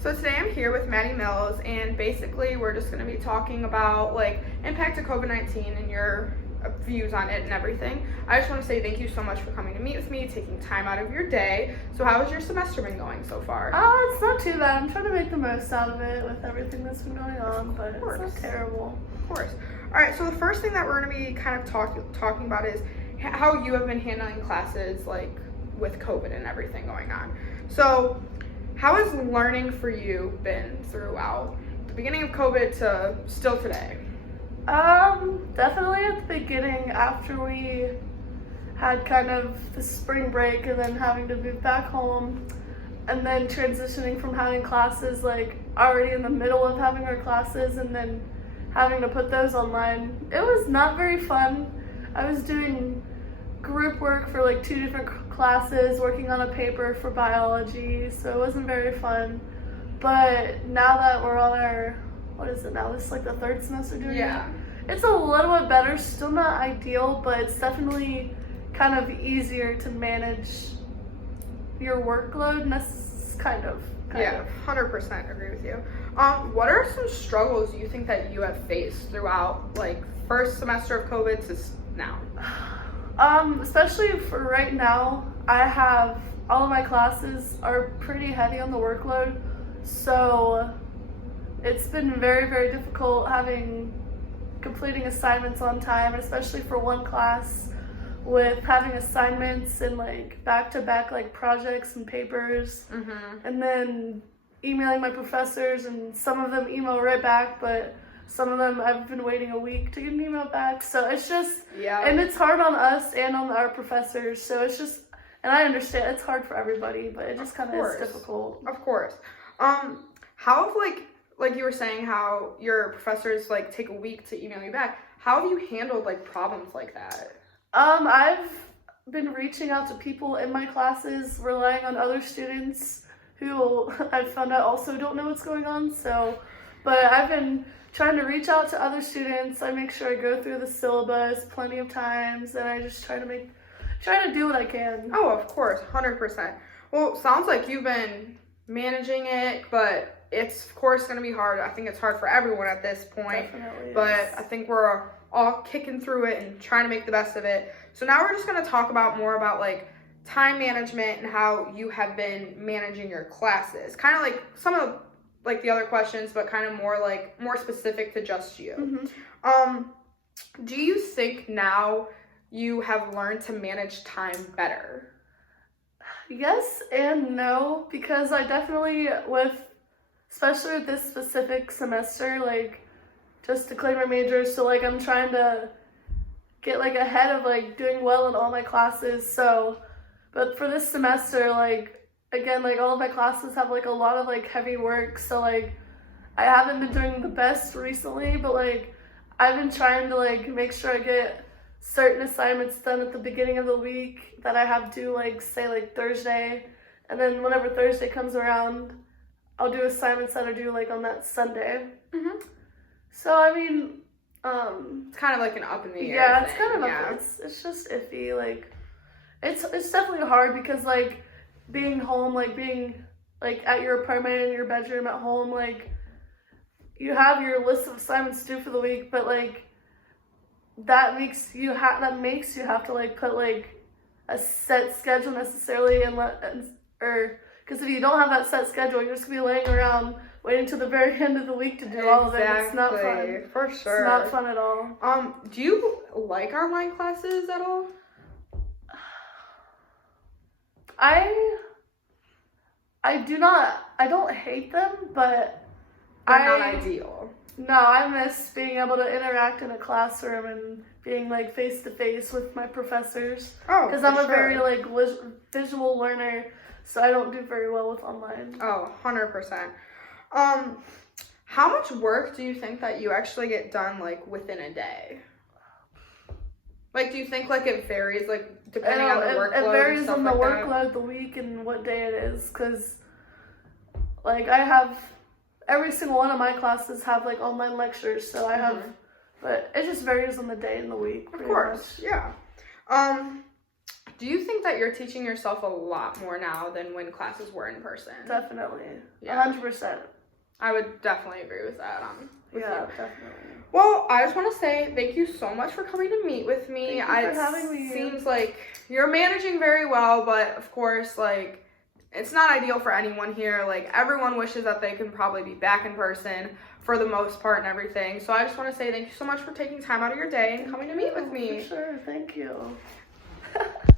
So today I'm here with Maddie Mills, and basically we're just going to be talking about like impact of COVID-19 and your views on it and everything. I just want to say thank you so much for coming to meet with me, taking time out of your day. So how has your semester been going so far? It's not too bad. I'm trying to make the most out of it with everything that's been going on, but it's not terrible. Of course. All right, so the first thing that we're going to be kind of talking about is how you have been handling classes like with COVID and everything going on. So how has learning for you been throughout the beginning of COVID to still today? Definitely at the beginning, after we had kind of the spring break and then having to move back home and then transitioning from having classes like already in the middle of having our classes and then having to put those online. It was not very fun. I was doing group work for like 2 different classes, working on a paper for biology, so it wasn't very fun. But now that we're on our, what is it now? This is like the 3rd semester doing it. It's a little bit better, still not ideal, but it's definitely kind of easier to manage your workload. And that's kind of. 100% agree with you. What are some struggles you think that you have faced throughout like first semester of COVID to now? Especially for right now, I have all of my classes are pretty heavy on the workload, so it's been very, very difficult completing assignments on time, especially for one class with having assignments and like back-to-back like projects and papers, and then emailing my professors, and some of them email right back, but some of them I've been waiting a week to get an email back. So it's just, and it's hard on us and on our professors. So it's just, and I understand it's hard for everybody, but it just kind of is difficult. Of course. How have like you were saying how your professors like take a week to email you back, how have you handled like problems like that? I've been reaching out to people in my classes, relying on other students who I've found out also don't know what's going on. So, but I've been trying to reach out to other students. I make sure I go through the syllabus plenty of times, and I just try to do what I can. Oh, of course, 100%. Well, sounds like you've been managing it, but it's of course going to be hard. I think it's hard for everyone at this point. Definitely but is. I think we're all kicking through it and trying to make the best of it. So now we're just going to talk about more about like time management and how you have been managing your classes. Kind of like some of like the other questions, but kind of more specific to just you. Do you think now you have learned to manage time better? Yes and no, because I definitely, especially with this specific semester, like just to claim my major, so like I'm trying to get like ahead of like doing well in all my classes. So, but for this semester, like again, like all of my classes have like a lot of like heavy work, so like I haven't been doing the best recently, but like I've been trying to like make sure I get certain assignments done at the beginning of the week that I have due like say like Thursday, and then whenever Thursday comes around, I'll do assignments that are due like on that Sunday. So I mean, it's kind of like an up in the air. Yeah, it's kind of up. It's just iffy. Like it's definitely hard because like being home, like being like at your apartment in your bedroom at home, like you have your list of assignments due for the week, but like that makes you have to like put like a set schedule necessarily, or because if you don't have that set schedule, you're just gonna be laying around waiting to the very end of the week to do all of it. It's not fun. For sure. It's not fun at all. Do you like online classes at all? I do not. I don't hate them, but not ideal. No, I miss being able to interact in a classroom and being like face to face with my professors. Because I'm a very like visual learner, so I don't do very well with online. 100%. How much work do you think that you actually get done like within a day? Like, do you think like it varies like depending on the workload? It varies on the like workload, the week, and what day it is. Because like I have every single one of my classes have like online lectures, so I have, but it just varies on the day and the week. Of course, much. Yeah. Do you think that you're teaching yourself a lot more now than when classes were in person? Definitely. Yeah. 100%. I would definitely agree with that. Yeah, definitely. Well, I just want to say thank you so much for coming to meet with me. Thank you for having me. It seems like you're managing very well, but of course, like, it's not ideal for anyone here. Like, everyone wishes that they can probably be back in person for the most part and everything. So I just want to say thank you so much for taking time out of your day and coming to meet with me. For sure. Thank you.